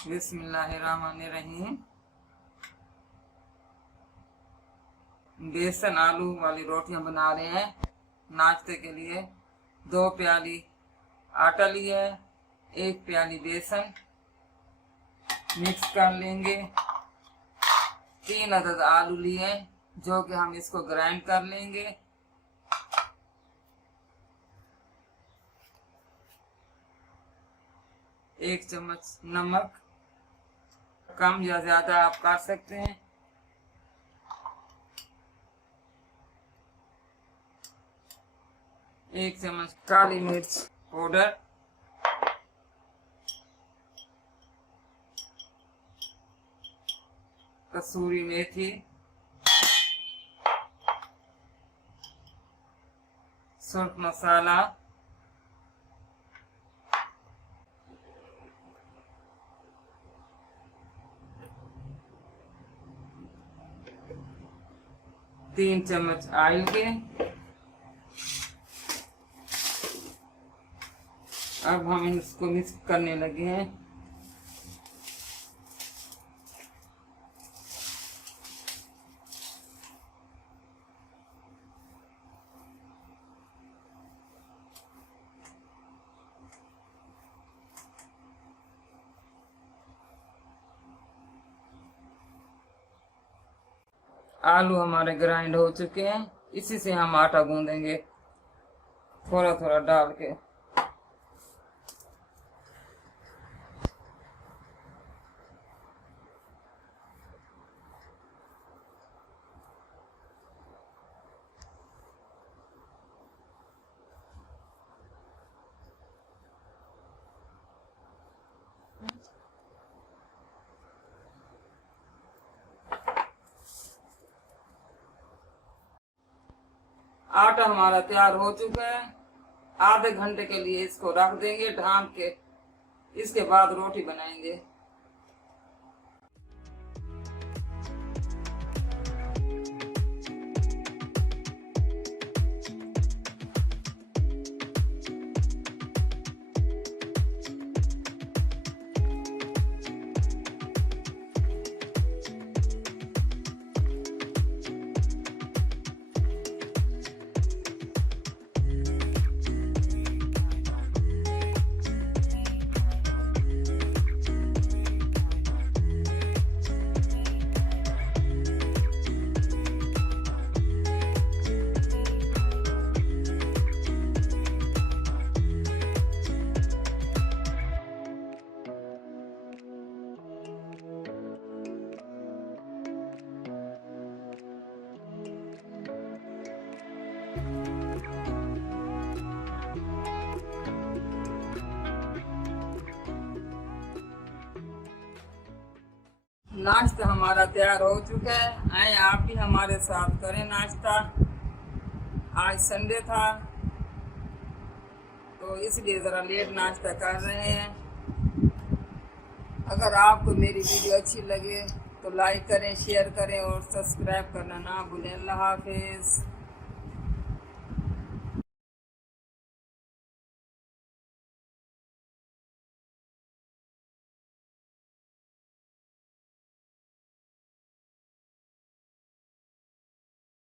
बिस्मिल्लाहिर्रहमानिर्रहीम। बेसन आलू वाली रोटियां बना रहे हैं नाश्ते के लिए। 2 प्याली आटा लिया है, 1 प्याली बेसन मिक्स कर लेंगे। 3 अदद आलू लिए जो कि हम इसको ग्राइंड कर लेंगे। एक चम्मच नमक, कम या ज्यादा आप कर सकते हैं। एक चम्मच काली मिर्च पाउडर, कसूरी मेथी, सर्फ मसाला, तीन चम्मच ऑयल के। अब हम इसको मिक्स करने लगे हैं। आलू हमारे ग्राइंड हो चुके हैं, इसी से हम आटा गूंदेंगे थोड़ा थोड़ा डाल के। आटा हमारा तैयार हो चुका है। आधे घंटे के लिए इसको रख देंगे ढांक के। इसके बाद रोटी बनाएंगे। नाश्ता हमारा तैयार हो चुका है। आए आप भी हमारे साथ करें नाश्ता। आज संडे था तो इसलिए ज़रा लेट नाश्ता कर रहे हैं। अगर आपको मेरी वीडियो अच्छी लगे तो लाइक करें, शेयर करें और सब्सक्राइब करना ना भूलें। अल्लाह हाफिज़।